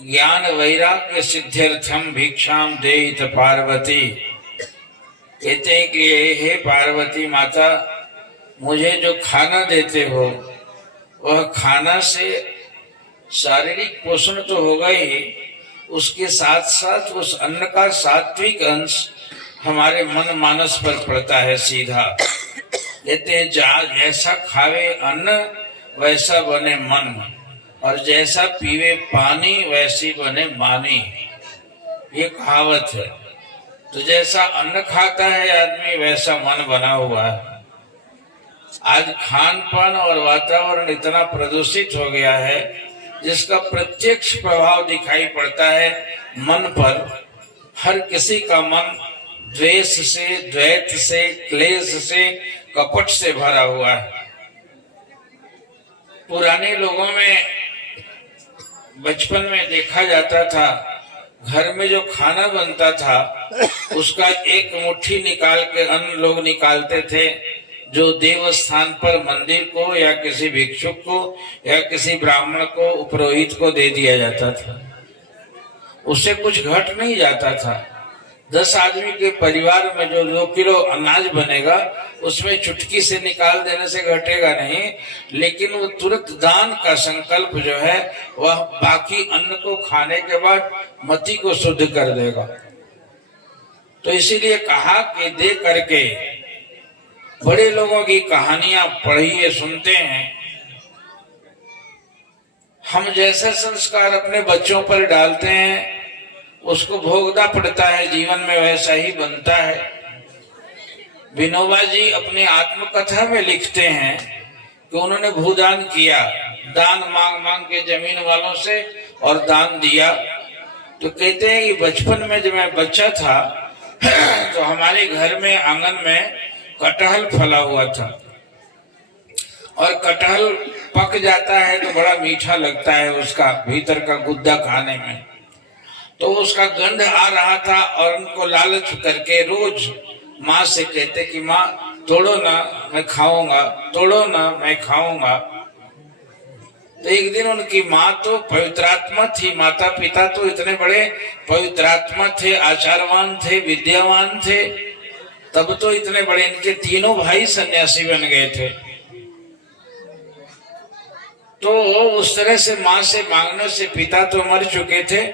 ज्ञान वैराग्य सिद्ध्यर्थम भिक्षाम देहित पार्वती। कहते हैं कि हे पार्वती माता, मुझे जो खाना देते हो वह खाना से शारीरिक पोषण तो होगा ही, उसके साथ साथ उस अन्न का सात्विक अंश हमारे मन मानस पर पड़ता है सीधा। कहते हैं जैसा खावे अन्न वैसा बने मन, और जैसा पीवे पानी वैसी बने वाणी। ये कहावत है। तो जैसा अन्न खाता है आदमी वैसा मन बना हुआ है। आज खान पान और वातावरण इतना प्रदूषित हो गया है जिसका प्रत्यक्ष प्रभाव दिखाई पड़ता है मन पर। हर किसी का मन द्वेष से, द्वैत से, क्लेश से, कपट से भरा हुआ है। पुराने लोगों में बचपन में देखा जाता था, घर में जो खाना बनता था उसका एक मुट्ठी निकाल के अन्न लोग निकालते थे, जो देवस्थान पर मंदिर को या किसी भिक्षुक को या किसी ब्राह्मण को, पुरोहित को दे दिया जाता था। उससे कुछ घट नहीं जाता था। 10 आदमी के परिवार में जो 2 किलो अनाज बनेगा उसमें चुटकी से निकाल देने से घटेगा नहीं, लेकिन वो तुरंत दान का संकल्प जो है वह बाकी अन्न को खाने के बाद मति को शुद्ध कर देगा। तो इसीलिए कहा कि दे करके। बड़े लोगों की कहानियां पढ़िए, सुनते हैं। हम जैसा संस्कार अपने बच्चों पर डालते हैं उसको भोगना पड़ता है, जीवन में वैसा ही बनता है। विनोबा जी अपनी आत्मकथा में लिखते हैं कि उन्होंने भूदान किया, दान मांग मांग के जमीन वालों से, और दान दिया। तो कहते हैं कि बचपन में जब मैं बच्चा था तो हमारे घर में आंगन में कटहल फला हुआ था, और कटहल पक जाता है तो बड़ा मीठा लगता है, उसका भीतर का गुद्दा खाने में। तो उसका गंध आ रहा था और उनको लालच करके रोज माँ से कहते कि माँ तोड़ो ना मैं खाऊंगा, तोड़ो ना मैं खाऊंगा। तो एक दिन उनकी माँ तो पवित्रात्मा थी, माता पिता तो इतने बड़े पवित्रात्मा थे, आचारवान थे, विद्यावान थे, तब तो इतने बड़े, इनके तीनों भाई सन्यासी बन गए थे। तो उस तरह से माँ से मांगने से, पिता तो मर चुके थे,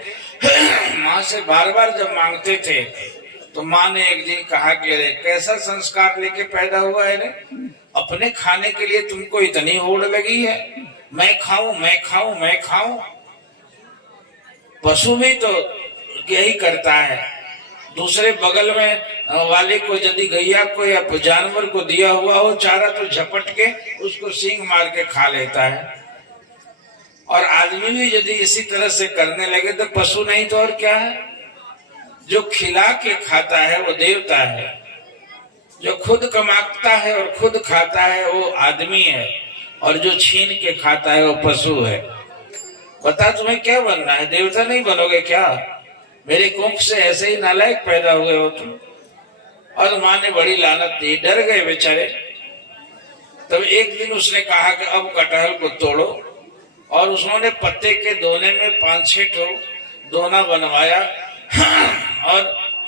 माँ से बार बार जब मांगते थे तो माँ ने एक दिन कहा कि अरे कैसा संस्कार लेके पैदा हुआ है रे, अपने खाने के लिए तुमको इतनी होड़ लगी है, मैं खाऊं मैं खाऊं मैं खाऊं। पशु भी तो यही करता है। दूसरे बगल में वाले को यदि गैया को या जानवर को दिया हुआ हो चारा तो झपट के उसको सींग मार के खा लेता है। और आदमी भी यदि इसी तरह से करने लगे तो पशु नहीं तो और क्या है। जो खिला के खाता है वो देवता है, जो खुद कमाता है और खुद खाता है वो आदमी है, और जो छीन के खाता है वो पशु है। बता तुम्हें क्या बनना है, देवता नहीं बनोगे क्या? मेरे कुंभ से ऐसे ही नालायक पैदा हुए हो तुम। और माँ ने बड़ी लानत दी, डर गए बेचारे। तब एक दिन उसने कहा कि अब कटहल को तोड़ो, और उन्होंने पत्ते के दोने में 5-6 ठो दोना बनवाया। और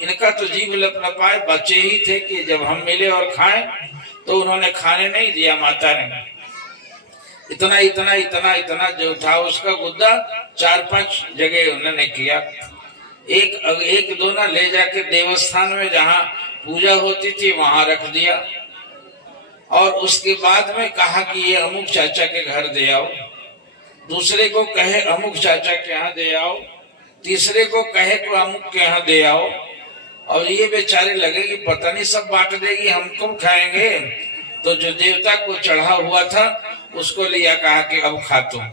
इनका तो जीव लपलपाए, बच्चे ही थे कि जब हम मिले और खाएं, तो उन्होंने खाने नहीं दिया। माता ने इतना इतना इतना इतना जो था उसका गुद्दा 4-5 जगह उन्होंने किया। एक दोना ले जाके देवस्थान में जहाँ पूजा होती थी वहां रख दिया, और उसके बाद में कहा कि ये अमुक चाचा के घर दे आओ। दूसरे को कहे अमुक चाचा के यहाँ दे आओ, तीसरे को कहे को अमुक के यहाँ दे आओ। और ये बेचारे लगे कि पता नहीं सब बांट देगी, हम कब खाएंगे। तो जो देवता को चढ़ा हुआ था उसको लिया, कहा कि अब खा तुम।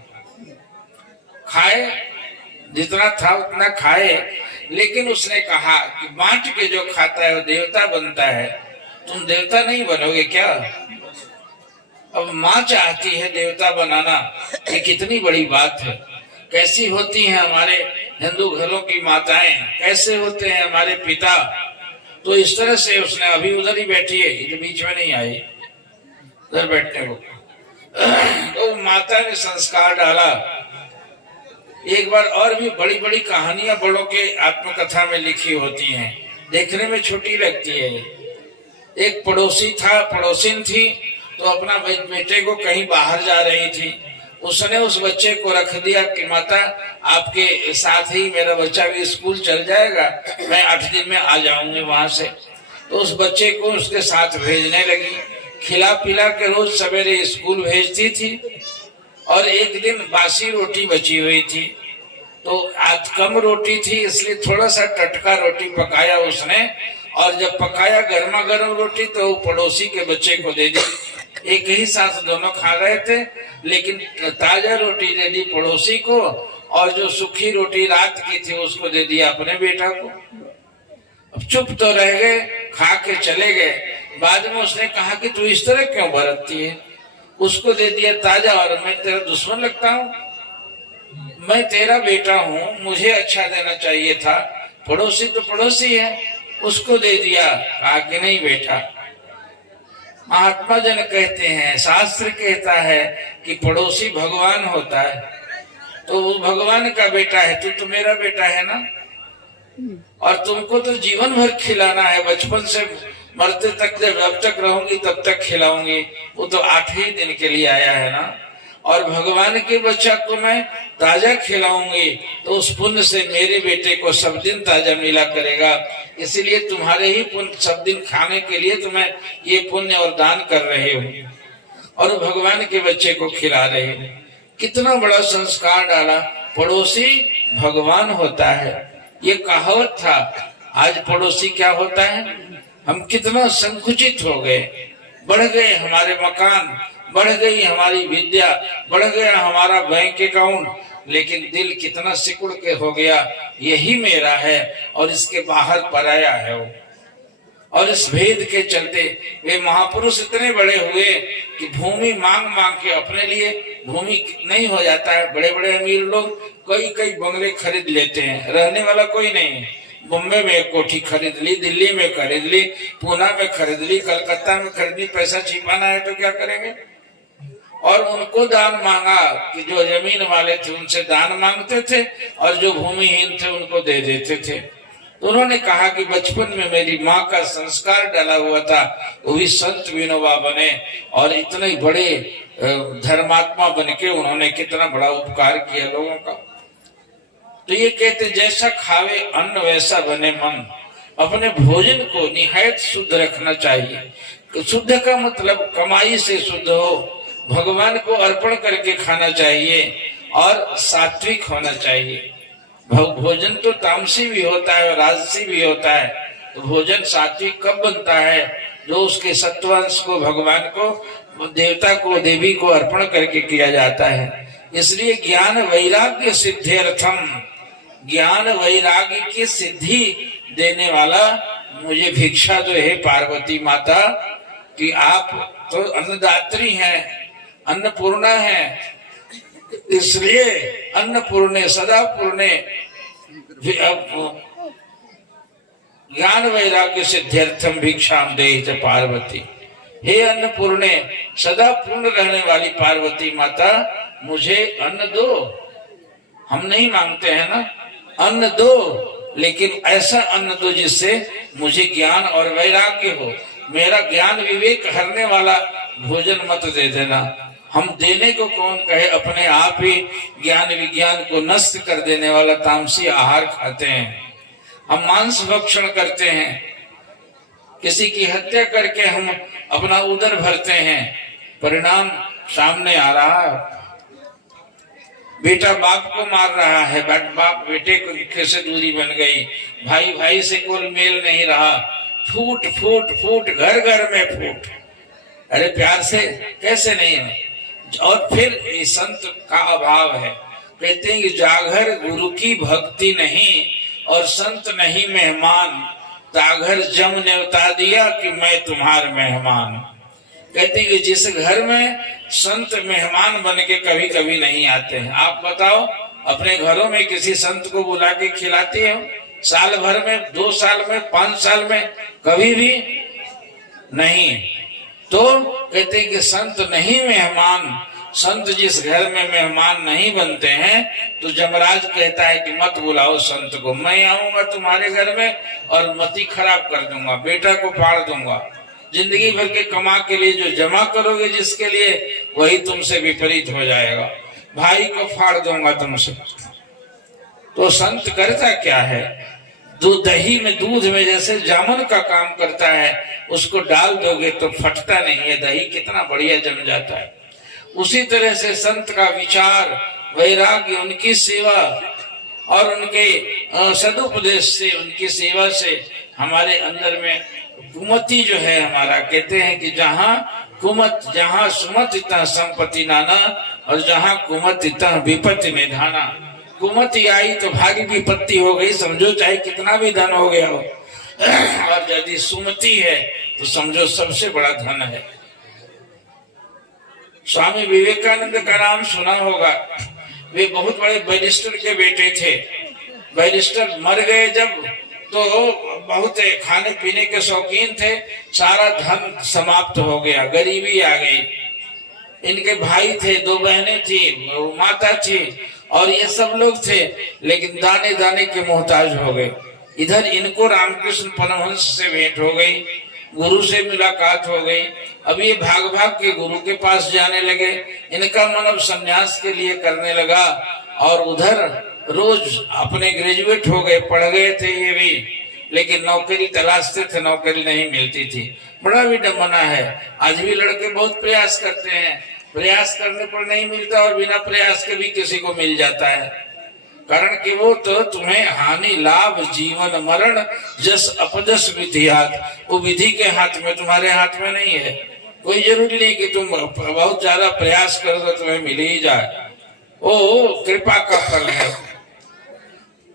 खाए, जितना था उतना खाए, लेकिन उसने कहा कि बांट के जो खाता है वो देवता बनता है, तुम देवता नहीं बनोगे क्या? अब माँ चाहती है देवता बनाना, ये कितनी बड़ी बात है। कैसी होती हैं हमारे हिंदू घरों की माताएं, कैसे होते हैं हमारे पिता। तो इस तरह से उसने, अभी उधर ही बैठी है, ये बीच में नहीं आई, उधर बैठने को। तो माता ने संस्कार डाला एक बार और भी बड़ी बड़ी कहानियां बड़ों के आत्मकथा में लिखी होती हैं, देखने में छोटी लगती है। एक पड़ोसी था, पड़ोसिन थी, तो अपना बेटे को कहीं बाहर जा रही थी, उसने उस बच्चे को रख दिया कि माता आपके साथ ही मेरा बच्चा भी स्कूल चल जाएगा, मैं 8 दिन में आ जाऊंगी वहां से। तो उस बच्चे को उसके साथ भेजने लगी, खिला पिला के रोज सवेरे स्कूल भेजती थी। और एक दिन बासी रोटी बची हुई थी, तो आज कम रोटी थी इसलिए थोड़ा सा टटका रोटी पकाया उसने, और जब पकाया गर्मा गर्म रोटी तो पड़ोसी के बच्चे को दे दी। एक ही साथ दोनों खा रहे थे, लेकिन ताजा रोटी दे दी पड़ोसी को, और जो सूखी रोटी रात की थी उसको दे दिया अपने बेटा को। अब चुप तो रह गए, खा के चले गए। बाद में उसने कहा कि तू इस तरह क्यों बरतती है? उसको दे दिया ताजा, और मैं तेरा दुश्मन लगता हूँ? मैं तेरा बेटा हूँ, मुझे अच्छा देना चाहिए था, पड़ोसी तो पड़ोसी है, उसको दे दिया। कहा कि नहीं बेटा, महात्मा जन कहते हैं, शास्त्र कहता है कि पड़ोसी भगवान होता है, तो वो भगवान का बेटा है, तू तो मेरा बेटा है ना, और तुमको तो जीवन भर खिलाना है, बचपन से मरते तक, जब तक रहूंगी तब तक खिलाऊंगी। वो तो 8 ही दिन के लिए आया है ना, और भगवान के बच्चा को मैं ताजा खिलाऊंगी तो उस पुण्य से मेरे बेटे को सब दिन ताजा मिला करेगा। इसलिए तुम्हारे ही पुण्य सब दिन खाने के लिए तुम्हें ये पुण्य और दान कर रहे हो, और भगवान के बच्चे को खिला रहे हो। कितना बड़ा संस्कार डाला, पड़ोसी भगवान होता है, ये कहावत था। आज पड़ोसी क्या होता है? हम कितना संकुचित हो गए, बढ़ गए हमारे मकान, बढ़ गई हमारी विद्या, बढ़ गया हमारा बैंक अकाउंट, लेकिन दिल कितना सिकुड़ के हो गया, यही मेरा है और इसके बाहर पराया है वो। और इस भेद के चलते वे महापुरुष इतने बड़े हुए कि भूमि मांग मांग के अपने लिए भूमि नहीं हो जाता है। बड़े बड़े अमीर लोग कई कई बंगले खरीद लेते हैं, रहने वाला कोई नहीं है। बॉम्बे में एक कोठी खरीद ली, दिल्ली में खरीद ली, पूना में खरीद ली, कलकत्ता में खरीद ली। पैसा छिपाना है तो क्या करेंगे? और उनको दान मांगा कि जो जमीन वाले थे उनसे दान मांगते थे, और जो भूमिहीन थे उनको दे देते थे। तो उन्होंने कहा कि बचपन में मेरी माँ का संस्कार डाला हुआ था, वो भी संत विनोबा बने, और इतने बड़े धर्मात्मा बनके उन्होंने कितना बड़ा उपकार किया लोगों का। तो ये कहते, जैसा खावे अन्न वैसा बने मन। अपने भोजन को निहायत शुद्ध रखना चाहिए। शुद्ध का मतलब कमाई से शुद्ध हो, भगवान को अर्पण करके खाना चाहिए, और सात्विक होना चाहिए। भोजन तो तामसी भी होता है और राजसी भी होता है, तो भोजन सात्विक कब बनता है? जो उसके सत्वांश को भगवान को, देवता को, देवी को अर्पण करके किया जाता है। इसलिए ज्ञान वैराग्य सिद्ध्यर्थम, ज्ञान वैराग्य की सिद्धि देने वाला मुझे भिक्षा दो हे पार्वती माता, कि आप तो अन्नदात्री हैं, अन्नपूर्णा है, इसलिए अन्नपूर्णे सदा पूर्णे ज्ञान वैराग्य सिद्ध्यर्थम भिक्षाम देहि पार्वती। हे अन्नपूर्णे, सदा पूर्ण रहने वाली पार्वती माता, मुझे अन्न दो। हम नहीं मांगते हैं ना, अन्न दो, लेकिन ऐसा अन्न दो जिससे मुझे ज्ञान और वैराग्य हो। मेरा ज्ञान विवेक हरने वाला भोजन मत दे देना। हम देने को कौन कहे, अपने आप ही ज्ञान विज्ञान को नष्ट कर देने वाला तामसी आहार खाते हैं। हम मांस भक्षण करते हैं, किसी की हत्या करके हम अपना उदर भरते हैं, परिणाम सामने आ रहा है। बेटा बाप को मार रहा है, बाप बेटे को से दूरी बन गई, भाई भाई से कोई मेल नहीं रहा, फूट फूट फूट, घर घर में फूट। अरे प्यार से कैसे नहीं है? और फिर संत का अभाव है। कहते हैं कि जागर गुरु की भक्ति नहीं और संत नहीं मेहमान, ताघर जम न्योता दिया कि मैं तुम्हारे मेहमान। कहते हैं कि जिस घर में संत मेहमान बन के कभी कभी नहीं आते हैं। आप बताओ, अपने घरों में किसी संत को बुला के खिलाते हो? साल भर में, 2 साल में, 5 साल में कभी भी नहीं। तो कहते हैं कि संत नहीं मेहमान, संत जिस घर में मेहमान नहीं बनते हैं तो जमराज कहता है कि मत बुलाओ संत को, मैं आऊंगा तुम्हारे घर में और मती खराब कर दूंगा, बेटा को फाड़ दूंगा, जिंदगी भर के कमा के लिए जो जमा करोगे जिसके लिए वही तुमसे विपरीत हो जाएगा, भाई को फाड़ दूंगा तुमसे। तो संत करता क्या है, दही में दूध में जैसे जामुन का काम करता है, उसको डाल दोगे तो फटता नहीं है, दही कितना बढ़िया जम जाता है। उसी तरह से संत का विचार, वैराग्य, उनकी सेवा और उनके सदुपदेश से, उनकी सेवा से हमारे अंदर में कुमति जो है, हमारा कहते हैं कि जहाँ सुमति तह संपत्ति नाना और जहाँ कुमति तह विपत्ति निधाना। कुमति आई तो भारी विपत्ति हो गई, समझो चाहे कितना भी धन हो गया हो, और यदि सुमति है तो समझो सबसे बड़ा धन है। स्वामी विवेकानंद का नाम सुना होगा, वे बहुत बड़े बैरिस्टर के बेटे थे। बैरिस्टर मर गए जब तो बहुत खाने पीने के शौकीन थे, सारा धन समाप्त हो गया, गरीबी आ गई। इनके भाई थे, 2 बहनें थी, माता थी और ये सब लोग थे, लेकिन दाने दाने के मोहताज हो गए। इधर इनको रामकृष्ण परमहंस से भेंट हो गई, गुरु से मुलाकात हो गई। अब ये भाग भाग के गुरु के पास जाने लगे, इनका मन अब संन्यास के लिए करने लगा। और उधर रोज अपने ग्रेजुएट हो गए, पढ़ गए थे ये भी, लेकिन नौकरी तलाशते थे, नौकरी नहीं मिलती थी। बड़ा विडंबना है, आज भी लड़के बहुत प्रयास करते हैं, प्रयास करने पर नहीं मिलता और बिना प्रयास के भी किसी को मिल जाता है। कारण कि वो तो तुम्हें हानि लाभ जीवन मरण जस अपजस विधियात, वो विधि के हाथ में, तुम्हारे हाथ में नहीं है। कोई जरूरी नहीं कि तुम बहुत ज्यादा प्रयास करो तो तुम्हें मिल ही जाए, वो कृपा का फल है।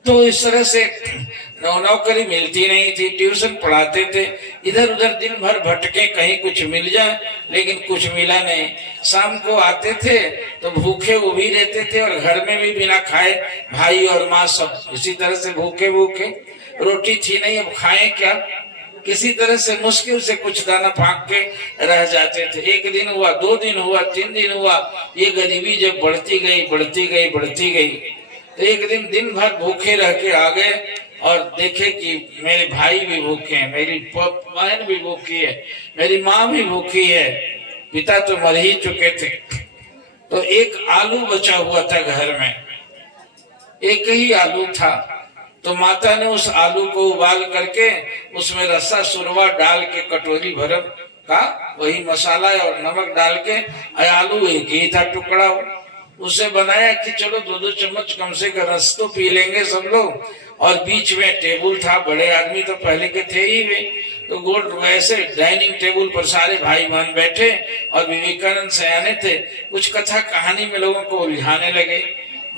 तो इस तरह से नौकरी मिलती नहीं थी, ट्यूशन पढ़ाते थे, इधर उधर दिन भर भटके, कहीं कुछ मिल जाए, लेकिन कुछ मिला नहीं। शाम को आते थे तो भूखे वो भी रहते थे और घर में भी बिना खाए, भाई और माँ सब इसी तरह से भूखे भूखे, रोटी थी नहीं, अब खाएं क्या, किसी तरह से मुश्किल से कुछ दाना फाँक के रह जाते थे। 1 दिन हुआ, 2 दिन हुआ, 3 दिन हुआ, ये गरीबी जब बढ़ती गई बढ़ती गई बढ़ती गई, तो एक दिन भर भूखे रह के आ गए और देखे कि मेरे भाई भी भूखे हैं, मेरी बहन भी भूखी है, मेरी माँ भी भूखी है, पिता तो मर ही चुके थे। तो एक आलू बचा हुआ था घर में, एक ही आलू था, तो माता ने उस आलू को उबाल करके उसमें रसा सुरवा डाल के कटोरी भर का वही मसाला और नमक डाल के, आलू एक ही था टुकड़ा, उसे बनाया कि चलो 2-2 चम्मच कम से कम रस तो पी लेंगे सब लोग। और बीच में टेबल था, बड़े आदमी तो पहले के थे ही वे, तो गोल वैसे डाइनिंग टेबल पर सारे भाई बहन बैठे और विवेकानंद सयाने थे, कुछ कथा कहानी में लोगों को उलझाने लगे।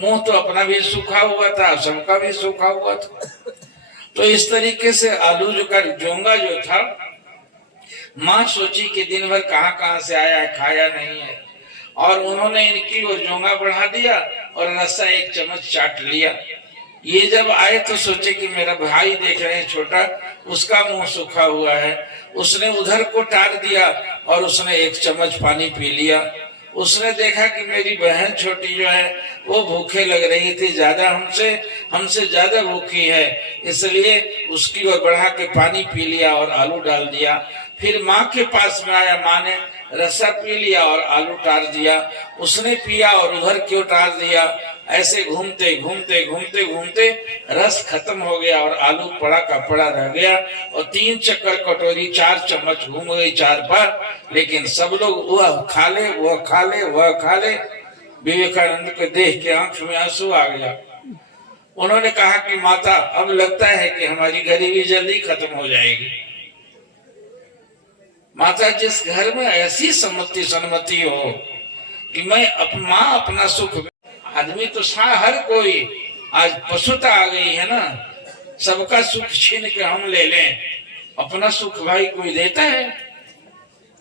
मुंह तो अपना भी सूखा हुआ था, सबका भी सूखा हुआ था। तो इस तरीके से आलू जो का जोंगा जो था, माँ सोची कि दिन भर कहाँ से आया है, खाया नहीं है, और उन्होंने इनकी और जोंगा बढ़ा दिया और रस्सा 1 चम्मच चाट लिया। ये जब आए तो सोचे कि मेरा भाई देख रहे हैं छोटा, उसका मुंह सूखा हुआ है, उसने उधर को टार दिया और उसने 1 चम्मच पानी पी लिया। उसने देखा कि मेरी बहन छोटी जो है वो भूखे लग रही थी, ज्यादा हमसे ज्यादा भूखी है, इसलिए उसकी ओर बढ़ा के पानी पी लिया और आलू डाल दिया। फिर माँ के पास में आया, माँ ने रसा पी लिया और आलू टार दिया, उसने पिया और उधर क्यों टार दिया। ऐसे घूमते घूमते घूमते घूमते रस खत्म हो गया और आलू पड़ा का पड़ा रह गया और 3 चक्कर कटोरी 4 चम्मच घूम गई 4 बार, लेकिन सब लोग वह खा ले वह खा ले वह खा ले। विवेकानंद को देख के आंख में आंसू आ गया। उन्होंने कहा कि माता, अब लगता है कि हमारी गरीबी जल्दी खत्म हो जाएगी। माता, जिस घर में ऐसी सन्मति हो कि मैं माँ अपना सुख, आदमी तो हर कोई, आज पशुता आ गई है ना, सबका सुख छीन के हम ले लें, अपना सुख भाई कोई देता है।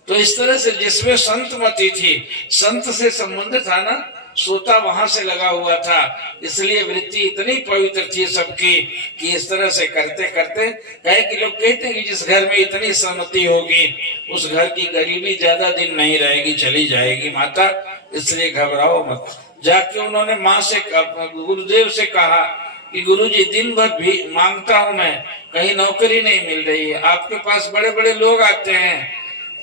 तो इस तरह से जिसमें संतमति थी, संत से संबंध था ना, सोता वहां से लगा हुआ था, इसलिए वृत्ति इतनी पवित्र थी सबकी कि इस तरह से करते करते कहे कि लोग कहते हैं कि जिस घर में इतनी सहमति होगी उस घर की गरीबी ज्यादा दिन नहीं रहेगी, चली जाएगी। माता, इसलिए घबराओ मत। जाके उन्होंने माँ से, गुरुदेव से कहा कि गुरुजी दिन भर भी मांगता हूं मैं, कहीं नौकरी नहीं मिल रही है, आपके पास बड़े बड़े लोग आते हैं,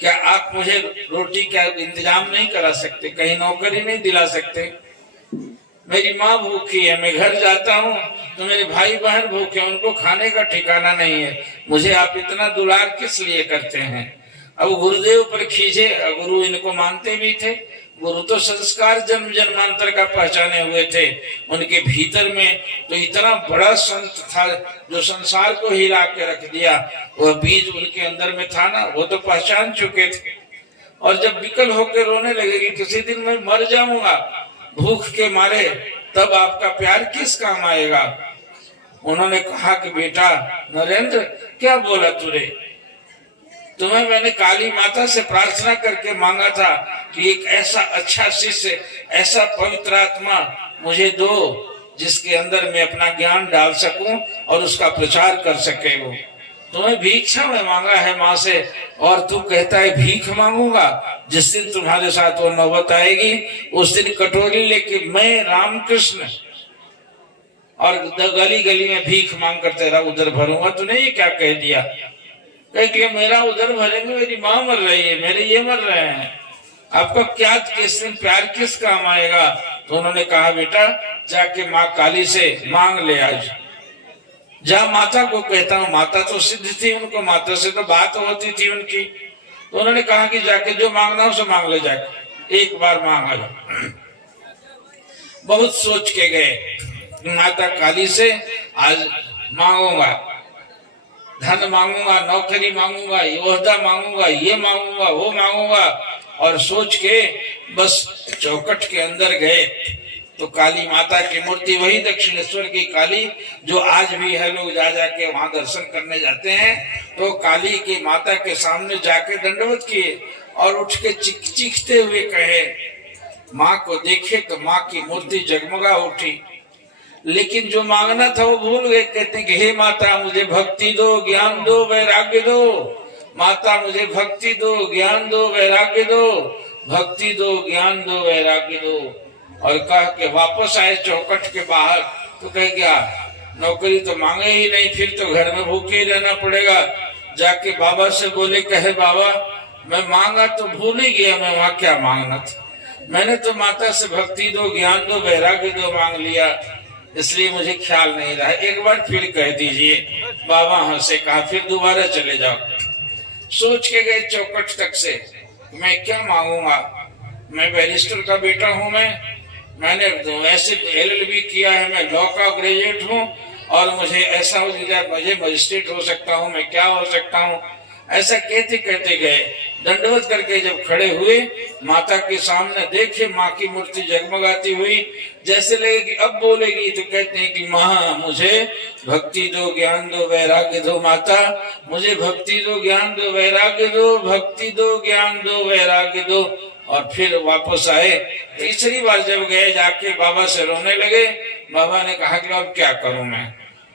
क्या आप मुझे रोटी का इंतजाम नहीं करा सकते, कहीं नौकरी नहीं दिला सकते? मेरी माँ भूखी है, मैं घर जाता हूँ तो मेरे भाई बहन भूखे, उनको खाने का ठिकाना नहीं है, मुझे आप इतना दुलार किस लिए करते हैं? अब गुरुदेव पर खींचे, गुरु इनको मानते भी थे, गुरु तो संस्कार जन्म जन्मांतर का पहचाने हुए थे, उनके भीतर में तो इतना बड़ा संत था जो संसार को हिला के रख दिया, वह बीज उनके अंदर में था ना, वो तो पहचान चुके थे। और जब विकल होकर रोने लगे कि किसी दिन मैं मर जाऊंगा भूख के मारे, तब आपका प्यार किस काम आएगा? उन्होंने कहा कि बेटा नरेंद्र, क्या बोला तूने? तुम्हें मैंने काली माता से प्रार्थना करके मांगा था कि एक ऐसा अच्छा शिष्य, ऐसा पवित्र आत्मा मुझे दो जिसके अंदर मैं अपना ज्ञान डाल सकूं और उसका प्रचार कर सके। वो तुम्हें भिक्षा में मांगा है माँ से, और तू कहता है भीख मांगूंगा। जिस दिन तुम्हारे साथ वो नौबत आएगी उस दिन कटोरी लेके मैं रामकृष्ण और गली गली में भीख मांग कर तेरा उधर भरूंगा। तूने ये क्या कह दिया? कह मेरा उधर भरेंगे, मेरी माँ मर रही है, मेरे ये मर रहे हैं, आपका क्या किस दिन प्यार किस काम आएगा? तो उन्होंने कहा बेटा जाके माँ काली से मांग ले, आज जा माता को कहता हूँ। माता तो सिद्ध थी, उनको माता से तो बात होती थी उनकी। तो उन्होंने कहा कि जाके जो मांगना हो सो मांग ले, जाके एक बार मांगा। बहुत सोच के गए, माता काली से आज मांगूंगा, धन मांगूंगा, नौकरी मांगूंगा, योद्धा मांगूंगा, ये मांगूंगा, वो मांगूंगा, और सोच के बस चौखट के अंदर गए तो काली माता की मूर्ति, वही दक्षिणेश्वर की काली जो आज भी है, लोग जा जाके वहां दर्शन करने जाते हैं, तो काली की माता के सामने जाके दंडवत किए और उठ के चीखते हुए कहे, माँ को देखे तो माँ की मूर्ति जगमगा उठी, लेकिन जो मांगना था वो भूल गए। कहते कि हे माता मुझे भक्ति दो, ज्ञान दो, वैराग्य दो, माता मुझे भक्ति दो, ज्ञान दो, वैराग्य दो, भक्ति दो, ज्ञान दो, वैराग्य दो। और कह के वापस आए चौखट के बाहर, तो कह गया नौकरी तो मांगे ही नहीं, फिर तो घर में भूखे ही रहना पड़ेगा। जाके बाबा से बोले, कहे बाबा मैं मांगा तो भूल ही गया, मैं वहां क्या मांगना था, मैंने तो माता से भक्ति दो, ज्ञान दो, वैराग्य दो मांग लिया, इसलिए मुझे ख्याल नहीं रहा, एक बार फिर कह दीजिए। बाबा हंसे, कहा फिर दोबारा चले जाओ। सोच के गए चौखट तक से, मैं क्या मांगूंगा, मैं बैरिस्टर का बेटा हूं, मैंने वैसे LLB किया है, मैं लॉ का ग्रेजुएट हूँ, और मुझे ऐसा हो जाए, मुझे मजिस्ट्रेट हो सकता हूँ, मैं क्या हो सकता हूँ, ऐसा कहते कहते गए। दंडवत करके जब खड़े हुए, माता के सामने देखे माँ की मूर्ति जगमगाती हुई, जैसे लगे कि अब बोलेगी, तो कहते हैं कि माँ मुझे भक्ति दो, ज्ञान दो, वैराग्य दो, माता मुझे भक्ति दो, ज्ञान दो, वैराग्य दो, भक्ति दो, ज्ञान दो, वैराग्य दो। और फिर वापस आए। तीसरी बार जब गए, जाके बाबा से रोने लगे। बाबा ने कहा कि अब क्या करूं मैं।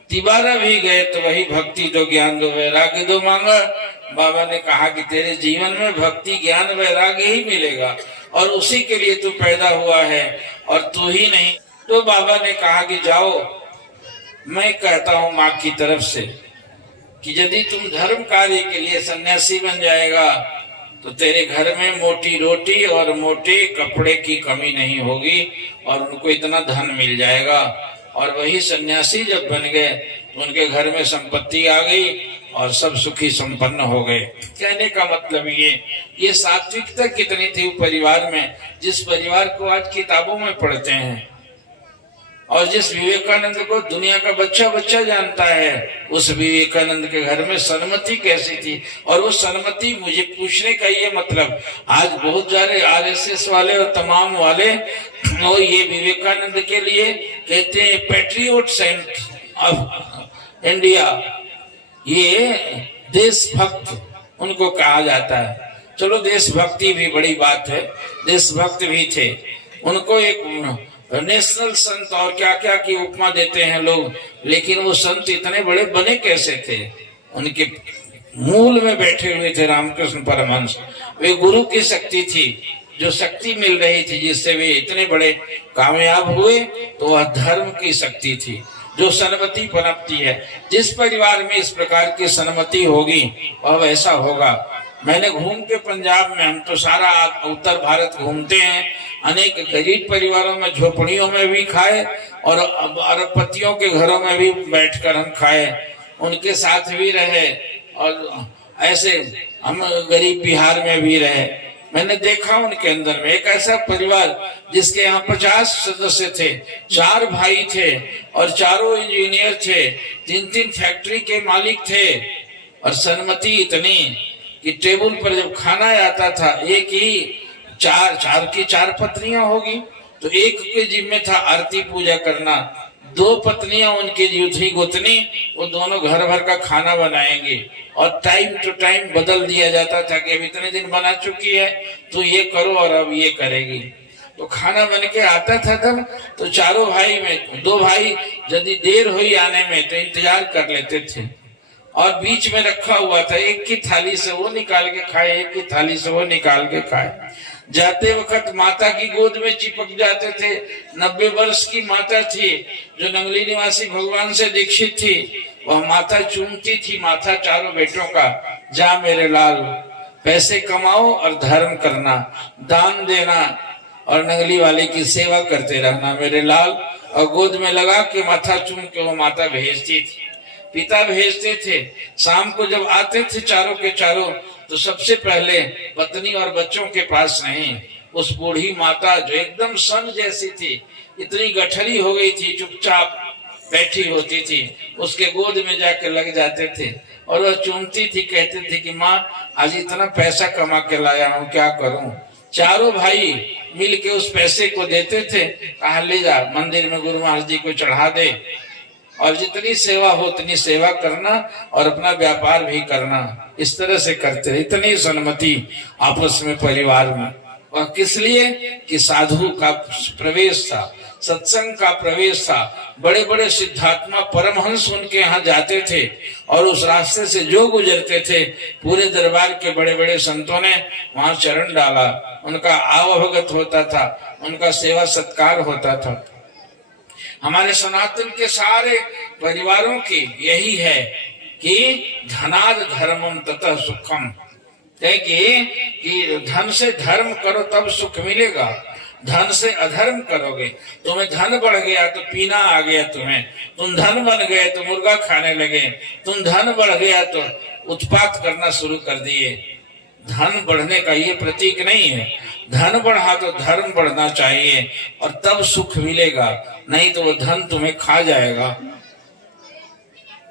तिबारा भी गए तो वही भक्ति दो, ज्ञान दो, वैराग्य दो मांगा। बाबा ने कहा कि तेरे जीवन में भक्ति, ज्ञान, वैराग्य ही मिलेगा, और उसी के लिए तू पैदा हुआ है, और तू ही नहीं। तो बाबा ने कहा कि जाओ, मैं कहता हूँ माँ की तरफ से कि यदि तुम धर्म कार्य के लिए सन्यासी बन जाएगा तो तेरे घर में मोटी रोटी और मोटे कपड़े की कमी नहीं होगी, और उनको इतना धन मिल जाएगा। और वही सन्यासी जब बन गए तो उनके घर में संपत्ति आ गई और सब सुखी संपन्न हो गए। कहने का मतलब ये सात्विकता कितनी थी परिवार में, जिस परिवार को आज किताबों में पढ़ते हैं, और जिस विवेकानंद को दुनिया का बच्चा बच्चा जानता है, उस विवेकानंद के घर में सन्मति कैसी थी। और वो सन्मति, मुझे पूछने का ये मतलब, आज बहुत सारे RSS वाले और तमाम वाले वो ये विवेकानंद के लिए कहते हैं पैट्रियोट सेंट ऑफ इंडिया, ये देशभक्त उनको कहा जाता है। चलो देशभक्ति भी बड़ी बात है, देशभक्त भी थे। उनको एक नेशनल संत और क्या क्या की उपमा देते हैं लोग, लेकिन वो संत इतने बड़े बने कैसे थे? उनके मूल में बैठे हुए थे रामकृष्ण परमहंस, वे गुरु की शक्ति थी। जो शक्ति मिल रही थी जिससे वे इतने बड़े कामयाब हुए, तो वह धर्म की शक्ति थी जो सन्मति पनपती है। जिस परिवार में इस प्रकार की सन्मति होगी वह वैसा होगा। मैंने घूम के पंजाब में, हम तो सारा उत्तर भारत घूमते हैं, अनेक गरीब परिवारों में, झोपड़ियों में भी खाए और अरबपतियों के घरों में भी बैठकर हम खाए, उनके साथ भी रहे, और ऐसे हम गरीब बिहार में भी रहे। मैंने देखा उनके अंदर में एक ऐसा परिवार जिसके यहाँ 50 सदस्य थे, 4 भाई थे और चारों इंजीनियर थे, 3-3 फैक्ट्री के मालिक थे, और सन्मति इतनी कि टेबल पर जब खाना आता था, एक ही चार की 4 पत्नियां होगी, तो एक के जिम्मे था आरती पूजा करना, 2 पत्नियां उनकी जो थी गोतनी, वो दोनों घर भर का खाना बनाएंगी, और टाइम टू टाइम बदल दिया जाता था कि अब इतने दिन बना चुकी है तो ये करो और अब ये करेगी। तो खाना बन के आता था तब, तो चारों भाई में 2 भाई यदि देर हुई आने में तो इंतजार कर लेते थे, और बीच में रखा हुआ था, एक की थाली से वो निकाल के खाए, एक की थाली से वो निकाल के खाए। जाते वक्त माता की गोद में चिपक जाते थे। 90 वर्ष की माता थी जो नंगली निवासी भगवान से दीक्षित थी, वह माता चूमती थी माथा चारों बेटों का, जा मेरे लाल, पैसे कमाओ और धर्म करना, दान देना और नंगली वाले की सेवा करते रहना मेरे लाल। और गोद में लगा के माथा चूम के वो माता भेजती थी, पिता भेजते थे। शाम को जब आते थे चारों के चारों, तो सबसे पहले पत्नी और बच्चों के पास नहीं, उस बूढ़ी माता जो एकदम सन जैसी थी, इतनी गठरी हो गई थी, चुपचाप बैठी होती थी, उसके गोद में जाके लग जाते थे और वह चूमती थी, कहते थे कि माँ आज इतना पैसा कमा के लाया हूँ, क्या करूं। चारों भाई मिल के उस पैसे को देते थे, कहा ले जा मंदिर में गुरु महाराज जी को चढ़ा दे, और जितनी सेवा हो उतनी सेवा करना और अपना व्यापार भी करना। इस तरह से करते रहे। इतनी सन्मति आपस में परिवार में, और किस लिए कि साधु का प्रवेश था, सत्संग का प्रवेश था। बड़े बड़े सिद्धात्मा परमहंस उनके यहाँ जाते थे और उस रास्ते से जो गुजरते थे, पूरे दरबार के बड़े बड़े संतों ने वहां चरण डाला, उनका आवभगत होता था, उनका सेवा सत्कार होता था। हमारे सनातन के सारे परिवारों की यही है कि धनाद धर्मम ततः सुखम, कि धन से धर्म करो तब सुख मिलेगा, धन से अधर्म करोगे, तुम्हें धन बढ़ गया तो पीना आ गया तुम्हें, तुम धन बन गए तो मुर्गा खाने लगे, तुम धन बढ़ गया तो उत्पात करना शुरू कर दिए। धन बढ़ने का ये प्रतीक नहीं है। धन बढ़ा तो धर्म बढ़ना चाहिए और तब सुख मिलेगा, नहीं तो वो धन तुम्हें खा जाएगा।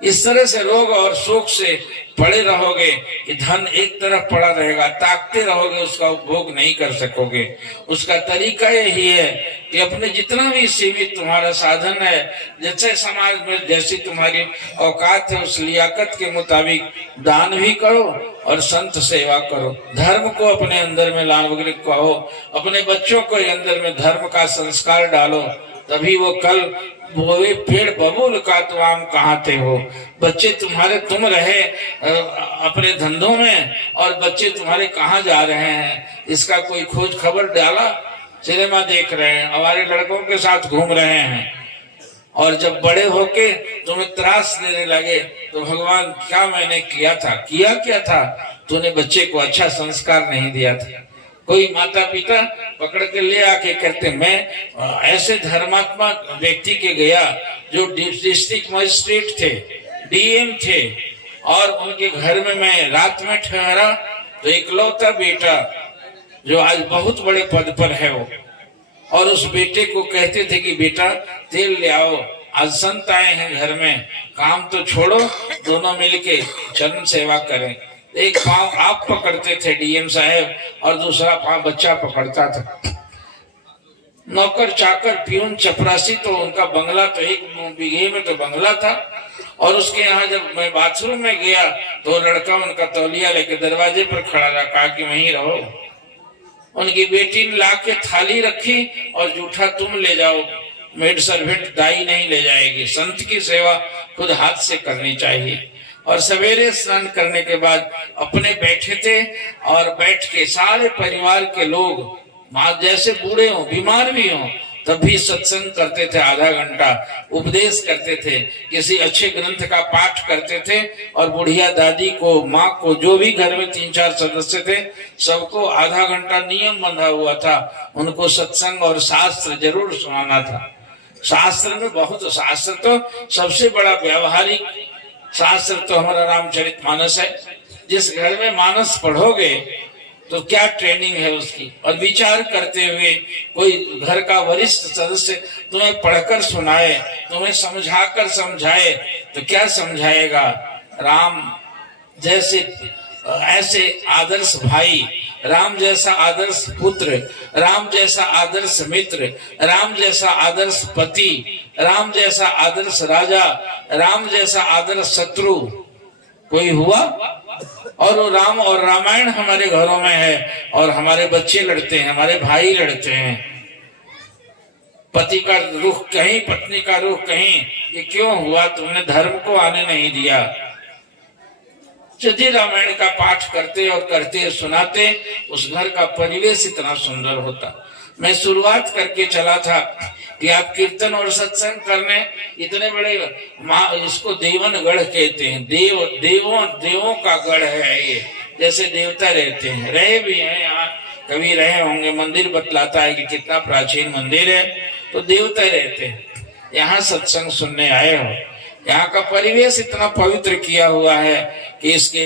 इस तरह से रोग और शोक से पड़े रहोगे कि धन एक तरफ पड़ा रहेगा, ताकते रहोगे, उसका उपभोग नहीं कर सकोगे। उसका तरीका यही है कि अपने जितना भी सीमित तुम्हारा साधन है, जैसे समाज में जैसी तुम्हारी औकात है, उस लियाकत के मुताबिक दान भी करो और संत सेवा करो। धर्म को अपने अंदर में लाने कहो, अपने बच्चों को अंदर में धर्म का संस्कार डालो, तभी वो कल बोए पेड़ बबूल का तो आम कहाँ थे हो। बच्चे तुम्हारे तुम रहे अपने धंधों में और बच्चे तुम्हारे कहाँ जा रहे हैं, इसका कोई खोज खबर डाला। सिनेमा देख रहे हैं, हमारे लड़कों के साथ घूम रहे हैं, और जब बड़े होके तुम्हें त्रास देने लगे तो भगवान क्या मैंने किया था, किया क्या था, तूने बच्चे को अच्छा संस्कार नहीं दिया था। कोई माता पिता पकड़ के ले आके कहते, मैं ऐसे धर्मात्मा व्यक्ति के गया जो डिस्ट्रिक्ट मजिस्ट्रेट थे, डीएम थे, और उनके घर में मैं रात में ठहरा तो इकलौता बेटा जो आज बहुत बड़े पद पर है वो, और उस बेटे को कहते थे कि बेटा तेल ले आओ, आज संत आए हैं घर में, काम तो छोड़ो, दोनों मिलके चरण सेवा करें। एक पांव आप पकड़ते थे डीएम साहब और दूसरा पांव बच्चा पकड़ता था। नौकर चाकर प्यून चपरासी तो उनका बंगला तो 1 बीघे में तो बंगला था, और उसके यहाँ जब मैं बाथरूम में गया तो लड़का उनका तौलिया लेके दरवाजे पर खड़ा रहा, कहा कि वहीं रहो। उनकी बेटी ने ला के थाली रखी और जूठा तुम ले जाओ, मेड सर्वेंट दाई नहीं ले जाएगी। संत की सेवा खुद हाथ से करनी चाहिए। और सवेरे स्नान करने के बाद अपने बैठे थे और बैठ के सारे परिवार के लोग जैसे बूढ़े हों, बीमार भी हों, तब भी सत्संग करते थे, आधा घंटा उपदेश करते थे, किसी अच्छे ग्रंथ का पाठ करते थे, और बुढ़िया दादी को, माँ को, जो भी घर में 3-4 सदस्य थे, सबको आधा घंटा नियम बंधा हुआ था, उनको सत्संग और शास्त्र जरूर सुनाना था। शास्त्र में बहुत, शास्त्र तो सबसे बड़ा व्यावहारिक शास्त्र तो हमारा रामचरितमानस है। जिस घर में मानस पढ़ोगे तो क्या ट्रेनिंग है उसकी, और विचार करते हुए कोई घर का वरिष्ठ सदस्य तुम्हें पढ़कर सुनाए, तुम्हें समझाकर समझाए, तो क्या समझाएगा। राम जैसे ऐसे आदर्श भाई, राम जैसा आदर्श पुत्र, राम जैसा आदर्श मित्र, राम जैसा आदर्श पति, राम जैसा आदर्श राजा, राम जैसा आदर्श शत्रु कोई हुआ। और वो राम और रामायण हमारे घरों में है, और हमारे बच्चे लड़ते हैं, हमारे भाई लड़ते हैं, पति का रुख कहीं, पत्नी का रुख कहीं। ये क्यों हुआ? तुमने धर्म को आने नहीं दिया। यदि रामायण का पाठ करते और करते सुनाते, उस घर का परिवेश इतना सुंदर होता। मैं शुरुआत करके चला था कि आप कीर्तन और सत्संग करने इतने बड़े, इसको देवनगढ़ कहते हैं, देवों का गढ़ है ये, जैसे देवता रहते हैं, रहे भी हैं यहाँ, कभी रहे होंगे। मंदिर बतलाता है कि कितना प्राचीन मंदिर है, तो देवता रहते हैं। यहाँ सत्संग सुनने आए हो, यहाँ का परिवेश इतना पवित्र किया हुआ है कि इसके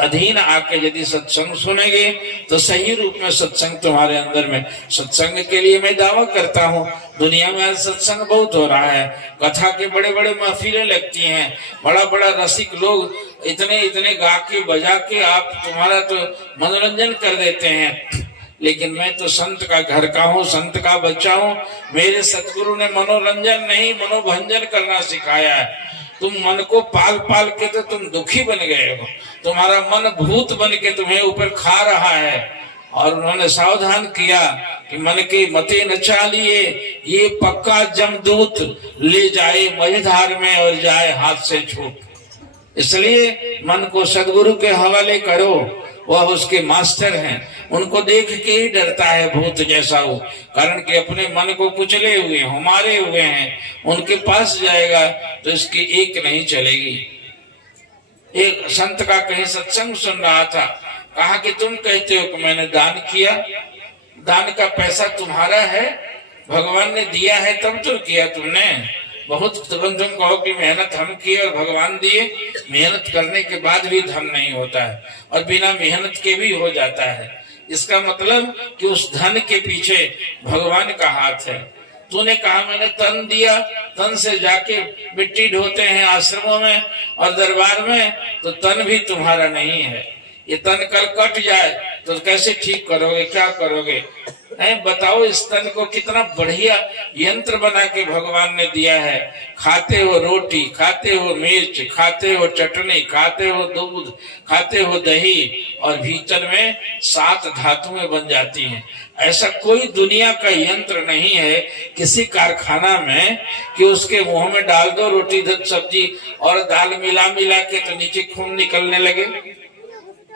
अधीन आके यदि सत्संग सुनेंगे तो सही रूप में सत्संग तुम्हारे अंदर में। सत्संग के लिए मैं दावा करता हूँ, दुनिया में आज सत्संग बहुत हो रहा है, कथा के बड़े बड़े महफिलें लगती हैं, बड़ा बड़ा रसिक लोग इतने इतने गा के बजा के आप तुम्हारा तो मनोरंजन कर देते हैं। लेकिन मैं तो संत का घर का हूँ, संत का बच्चा हूँ। मेरे सतगुरु ने मनोरंजन नहीं, मनोभंजन करना सिखाया है। तुम मन को पाल पाल के तो तुम दुखी बन गए हो, तुम्हारा मन भूत बन के तुम्हें ऊपर खा रहा है। और उन्होंने सावधान किया कि मन के मते न चालिए, ये पक्का जमदूत ले जाए मझधार में और जाए हाथ से छूट। इसलिए मन को सदगुरु के हवाले करो, वह उसके मास्टर हैं, उनको देख के ही डरता है भूत जैसा हो, कारण कि अपने मन को कुचले हुए, हमारे हुए हैं। उनके पास जाएगा तो इसकी एक नहीं चलेगी। एक संत का कहीं सत्संग सुन रहा था, कहा कि तुम कहते हो कि मैंने दान किया, दान का पैसा तुम्हारा है, भगवान ने दिया है तब तो किया तुमने। बहुत तुम कहो कि मेहनत हम किए और भगवान दिए, मेहनत करने के बाद भी धन नहीं होता है, और बिना मेहनत के भी हो जाता है। इसका मतलब कि उस धन के पीछे भगवान का हाथ है। तूने कहा मैंने तन दिया, तन से जाके मिट्टी ढोते हैं आश्रमों में और दरबार में, तो तन भी तुम्हारा नहीं है। ये तन कल कट जाए तो कैसे ठीक करोगे, क्या करोगे? बताओ, इस तन को कितना बढ़िया यंत्र बना के भगवान ने दिया है। खाते हो रोटी, खाते हो मिर्च, खाते हो चटनी, खाते हो दूध, खाते हो दही, और भीतर में 7 धातुएं बन जाती हैं। ऐसा कोई दुनिया का यंत्र नहीं है किसी कारखाना में कि उसके मुंह में डाल दो रोटी सब्जी और दाल मिला मिला के तो नीचे खून निकलने लगे,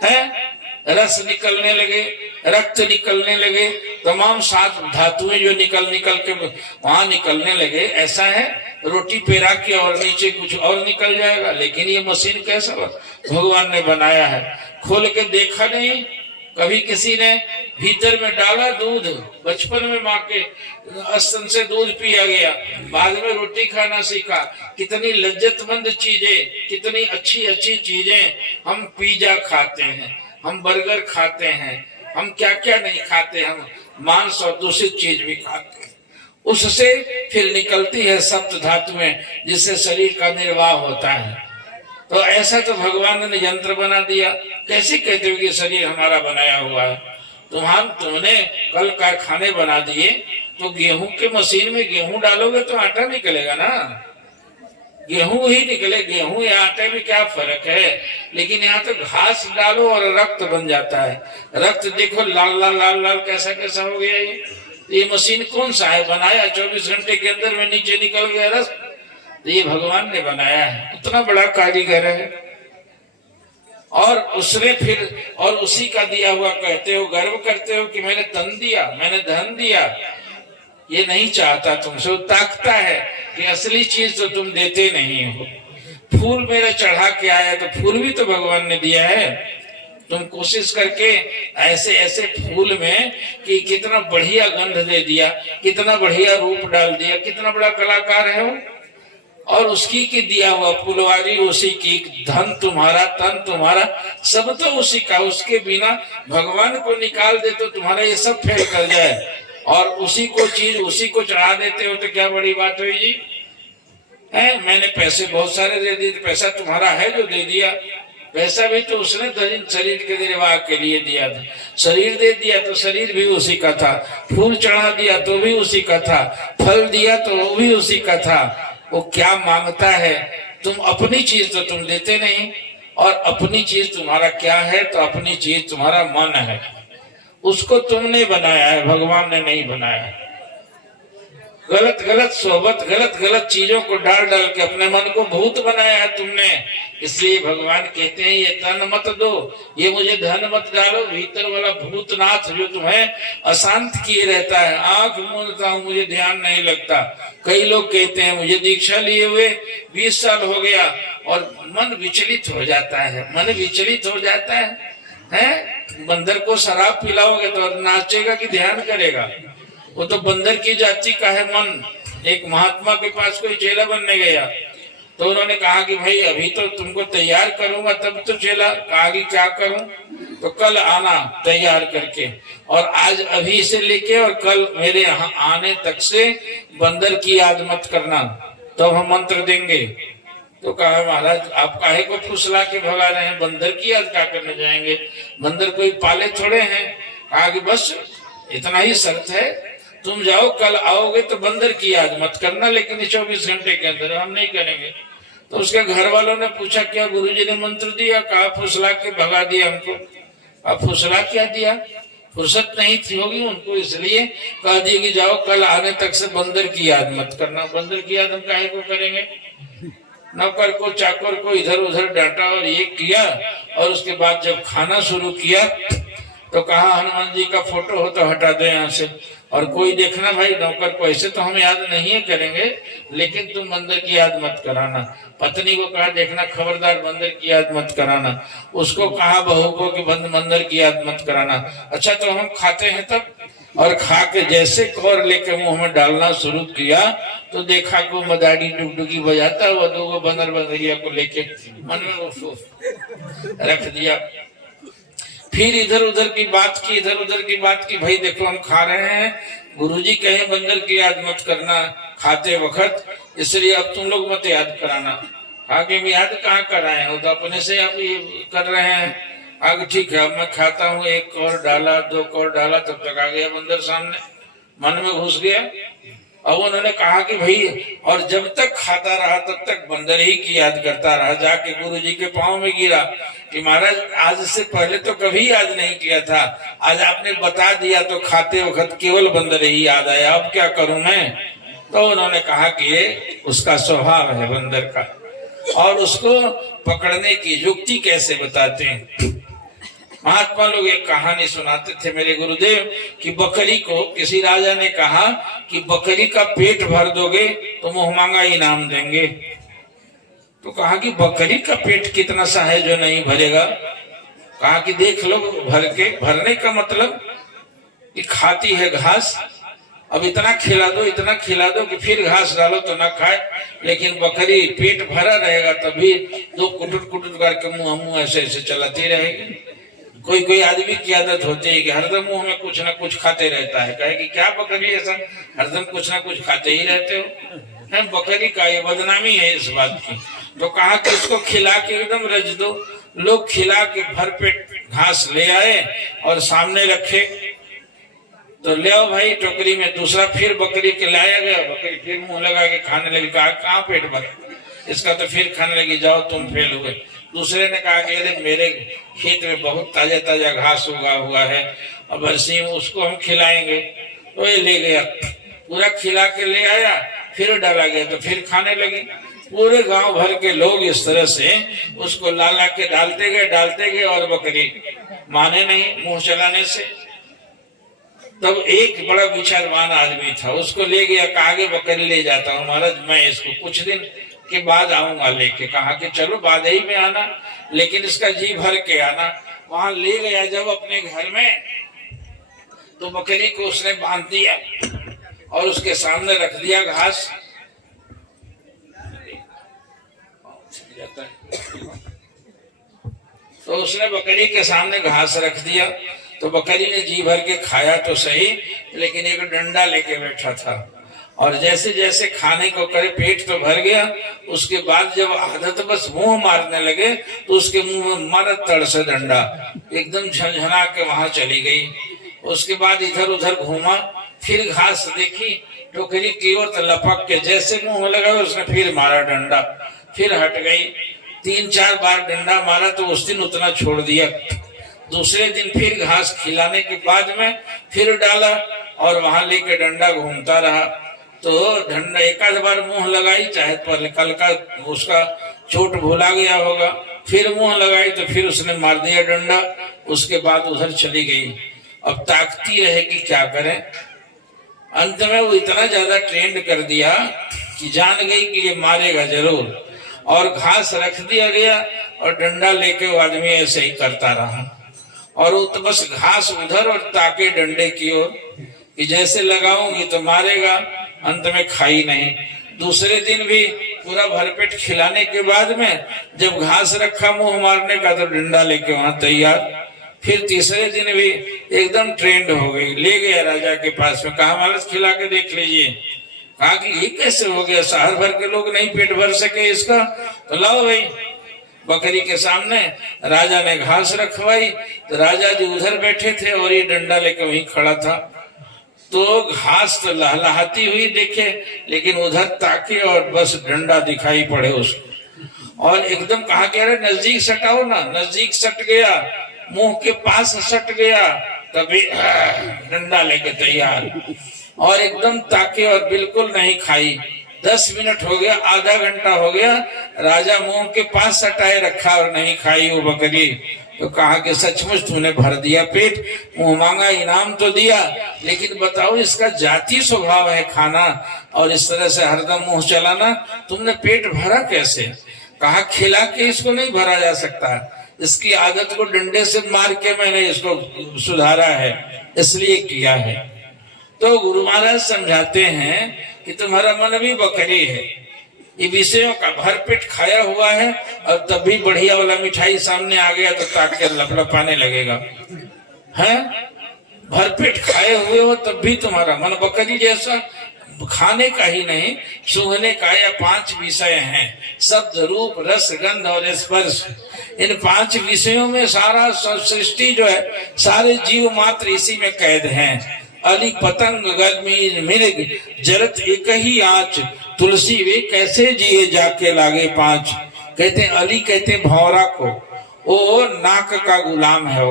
है रस निकलने लगे, रक्त निकलने लगे, तमाम 7 धातुएं जो निकल के वहां निकलने लगे। ऐसा है रोटी पेरा के और नीचे कुछ और निकल जाएगा। लेकिन ये मशीन कैसा भगवान ने बनाया है, खोल के देखा नहीं कभी किसी ने। भीतर में डाला दूध, बचपन में माँ के स्तन से दूध पिया गया, बाद में रोटी खाना सीखा। कितनी लज्जतमंद चीजें, कितनी अच्छी अच्छी चीजें। हम पिज्जा खाते हैं, हम बर्गर खाते हैं, हम क्या क्या नहीं खाते, हम मांस और दूसरी चीज भी खाते हैं। उससे फिर निकलती है सप्त धातुएं, जिससे शरीर का निर्वाह होता है। तो ऐसा तो भगवान ने यंत्र बना दिया। कैसे कहते हो कि शरीर हमारा बनाया हुआ है? तुमने कल कारखाने बना दिए, तो गेहूं के मशीन में गेहूं डालोगे तो आटा निकलेगा ना, गेहूं ही निकले। गेहूं या आटे में क्या फर्क है? लेकिन यहाँ तो घास डालो और रक्त बन जाता है। रक्त देखो लाल लाल लाल लाल कैसा कैसा हो गया। ये मशीन कौन सा है? बनाया 24 घंटे के अंदर में नीचे निकल गया रस। ये भगवान ने बनाया है, इतना बड़ा कारीगर है। और उसने फिर और उसी का दिया हुआ कहते हो, गर्व करते हो कि मैंने धन दिया, मैंने धन दिया। ये नहीं चाहता तुमसे, वो ताकता है कि असली चीज तो तुम देते नहीं हो। फूल मेरे चढ़ा के आया तो फूल भी तो भगवान ने दिया है। तुम कोशिश करके ऐसे ऐसे फूल में कि कितना बढ़िया गंध दे दिया, कितना बढ़िया रूप डाल दिया, कितना बड़ा कलाकार है वो। और उसकी की दिया हुआ फुलवारी उसी की, धन तुम्हारा, तन तुम्हारा, सब तो उसी का। उसके बिना भगवान को निकाल दे तो तुम्हारा ये सब फेल कर जाए, और उसी को चीज उसी को चढ़ा देते हो तो क्या बड़ी बात हुई जी? है मैंने पैसे बहुत सारे दे दिए, पैसा तुम्हारा है जो दे दिया। पैसा भी तो उसने शरीर के निर्वाह के लिए दिया था। शरीर दे दिया तो शरीर भी उसी का था, फूल चढ़ा दिया तो भी उसी का था, फल दिया तो वो भी उसी का था। वो क्या मांगता है? तुम अपनी चीज तो तुम देते नहीं, और अपनी चीज तुम्हारा क्या है? तो अपनी चीज तुम्हारा मन है। उसको तुमने बनाया है, भगवान ने नहीं बनाया। गलत गलत सोबत, गलत गलत चीजों को डाल डाल के अपने मन को भूत बनाया है तुमने। इसलिए भगवान कहते हैं ये तन मत दो, ये मुझे धन मत डालो। भीतर वाला भूतनाथ जो तुम्हें अशांत किए रहता है, आंख मूंदता हूँ मुझे ध्यान नहीं लगता। कई लोग कहते हैं मुझे दीक्षा लिए हुए 20 साल हो गया और मन विचलित हो जाता है, मन विचलित हो जाता है। बंदर को शराब पिलाओगे तो नाचेगा कि ध्यान करेगा? वो तो बंदर की जाति का है मन। एक महात्मा के पास कोई चेला बनने गया तो उन्होंने कहा कि भाई अभी तो तुमको तैयार करूंगा तब तो चेला। कहा कि क्या करूं? तो कल आना तैयार करके, और आज अभी से लेके और कल मेरे यहाँ आने तक से बंदर की याद मत करना, तो हम मंत्र देंगे। तो कहा महाराज आप काहे को फुसला के भगा रहे हैं, बंदर की याद क्या करने जाएंगे, बंदर कोई पाले थोड़े हैं। कहा कि बस इतना ही शर्त है, तुम जाओ, कल आओगे तो बंदर की याद मत करना, लेकिन 24 घंटे के अंदर हम नहीं करेंगे। तो उसके घर वालों ने पूछा क्या गुरुजी ने मंत्र दिया? कहा फुसला के भगा दिया हमको। अब फुसला क्या दिया? फुर्सत नहीं थी होगी उनको, इसलिए कह दिया कि जाओ कल आने तक से बंदर की याद मत करना। बंदर की याद हम काहे को करेंगे? नौकर को चाकर को इधर उधर डांटा और ये किया, और उसके बाद जब खाना शुरू किया तो कहा हनुमान जी का फोटो हो तो हटा दो यहाँ से, और कोई देखना भाई नौकर को ऐसे तो हम याद नहीं करेंगे, लेकिन तुम बंदर की याद मत कराना। पत्नी को कहा देखना खबरदार बंदर की याद मत कराना। उसको कहा बहू को कि बंदर की याद मत कराना। अच्छा तो हम खाते हैं तब, और खा के जैसे कौर लेके मुंह में डालना शुरू किया तो देखा को मदारी डुगडुगी बजाता हुआ दो बंदर बंदरिया को लेके मन में रख दिया। फिर इधर उधर की बात की, इधर उधर की बात की, भाई देखो हम खा रहे हैं, गुरुजी कहे बंदर की याद मत करना खाते वक्त, इसलिए अब तुम लोग मत याद कराना। आगे भी याद कहाँ कराए हो, तो अपने से आप ये कर रहे हैं। आगे ठीक है, अब मैं खाता हूँ, एक और डाला, दो और डाला, तब तक आ गया बंदर सामने, मन में घुस गया। अब उन्होंने कहा कि भाई, और जब तक खाता रहा तब तक बंदर ही की याद करता रहा। जाके गुरुजी के पांव में गिरा कि महाराज आज से पहले तो कभी याद नहीं किया था, आज आपने बता दिया तो खाते वक्त केवल बंदर ही याद आया, अब क्या करूं मैं? तो उन्होंने कहा कि ये उसका स्वभाव है बंदर का, और उसको पकड़ने की युक्ति कैसे बताते हैं। महात्मा लोग एक कहानी सुनाते थे मेरे गुरुदेव कि बकरी को किसी राजा ने कहा कि बकरी का पेट भर दोगे तो मुंह मांगा इनाम देंगे। तो कहा कि बकरी का पेट कितना सा है जो नहीं भरेगा? कहा कि देख लो भर के। भरने का मतलब कि खाती है घास, अब इतना खिला दो, इतना खिला दो कि फिर घास डालो तो ना खाए, लेकिन बकरी पेट भरा रहेगा तभी दो कुटुट कुटुट करके मुंह ऐसे ऐसे चलाती रहेगी। कोई कोई आदमी की आदत होती है कि हरदम मुंह में कुछ ना कुछ खाते रहता है, कहे कि क्या बकरी ऐसा हरदम कुछ ना कुछ खाते ही रहते हो। है बकरी का ये बदनामी है इस बात की। तो कहा कि इसको खिला के एकदम रज दो। लोग खिला के भरपेट घास ले आए और सामने रखे, तो ले आओ भाई टोकरी में। दूसरा फिर बकरी के लाया गया, बकरी फिर मुंह लगा के खाने लगी। कहा कहाँ पेट भरे इसका? तो फिर खाने लगी, जाओ तुम फेल हुए। दूसरे ने कहा कि अरे मेरे खेत में बहुत ताजा ताजा घास उगा हुआ है, अब बरसी उसको हम खिलाएंगे। तो ये ले गया, पूरा खिला के ले आया, फिर डाला गया तो फिर खाने लगी। पूरे गांव भर के लोग इस तरह से उसको ला ला के डालते गए और बकरी माने नहीं मुंह चलाने से। तब एक बड़ा विचारवान आदमी था, उसको ले गया, कहा कि बकरी ले जाता हूँ महाराज, मैं इसको कुछ दिन के बाद आऊंगा लेके। कहा कि चलो बाद ही में आना, लेकिन इसका जी भर के आना। वहां ले गया जब अपने घर में, तो बकरी को उसने बांध दिया और उसके सामने रख दिया घास। तो उसने बकरी के सामने घास रख दिया, तो बकरी ने जी भर के खाया तो सही, लेकिन एक डंडा लेके बैठा था और जैसे जैसे खाने को करे पेट तो भर गया। उसके बाद जब आदत बस मुंह मारने लगे तो उसके मुंह में मारा तड़ से डंडा, एकदम झंझना के वहां चली गई। उसके बाद इधर उधर घूमा, फिर घास देखी, टोकरी की ओर तो लपक के जैसे मुंह में लगा उसने फिर मारा डंडा, फिर हट गई। 3-4 बार डंडा मारा तो उस दिन उतना छोड़ दिया। दूसरे दिन फिर घास खिलाने के बाद में फिर डाला और वहां लेके डंडा घूमता रहा। तो डंडा एक आध बार मुंह लगाई, चाहे पहले कल का उसका चोट भुला गया होगा, फिर मुंह लगाई तो फिर उसने मार दिया डंडा। उसके बाद उधर चली गई। अब ताकती रहेगी, क्या करें। अंत में वो इतना ज्यादा ट्रेंड कर दिया कि जान गई कि ये मारेगा जरूर, और घास रख दिया गया और डंडा लेके वो आदमी ऐसे ही करता रहा। और वो तो बस घास उधर और ताके डंडे की ओर कि जैसे लगाऊंगी तो मारेगा। अंत में खाई नहीं। दूसरे दिन भी पूरा भरपेट खिलाने के बाद में जब घास रखा मुंह मारने का तो डंडा लेके वहां तैयार। फिर तीसरे दिन भी एकदम ट्रेंड हो गई, ले गया राजा के पास में, कहा महाराज खिला के देख लीजिए। कहा कि ये कैसे हो गया, शहर भर के लोग नहीं पेट भर सके इसका, तो लाओ भाई। बकरी के सामने राजा ने घास रखवाई, तो राजा जी उधर बैठे थे और ये डंडा लेकर वहीं खड़ा था। तो घास तो लहलहाती हुई देखे, लेकिन उधर ताके और बस डंडा दिखाई पड़े उसको। और एकदम कहा कि अरे नजदीक सटाओ ना, नजदीक सट गया, मुंह के पास सट गया, तभी डंडा लेके तैयार। और एकदम ताके और बिल्कुल नहीं खाई। 10 मिनट हो गया, आधा घंटा हो गया, राजा मुंह के पास सटाए रखा और नहीं खाई वो बकरी। तो कहा कि सचमुच तूने भर दिया पेट, मुंह मांगा इनाम तो दिया, लेकिन बताओ इसका जाति स्वभाव है खाना और इस तरह से हरदम मुंह चलाना, तुमने पेट भरा कैसे। कहा खिला के इसको नहीं भरा जा सकता, इसकी आदत को डंडे से मार के मैंने इसको सुधारा है, इसलिए किया है। तो गुरु महाराज समझाते हैं कि तुम्हारा मन भी बकरी है, ये विषयों का भरपेट खाया हुआ है, और तब भी बढ़िया वाला मिठाई सामने आ गया तो ताक के लपलपाने लगेगा। हैं भरपेट खाए हुए हो तब भी तुम्हारा मन बकरी जैसा। खाने का ही नहीं, सूंघने का या 5 विषय हैं, शब्द रूप रस गंध और स्पर्श। इन 5 विषयों में सारा सृष्टि जो है, सारे जीव मात्र इसी में कैद हैं। अली पतंग गर्मी मृग जरत एक ही आँच, तुलसी वे कैसे जिए जाके लागे 5। कहते हैं अली, कहते हैं भौरा को, वो नाक का गुलाम है।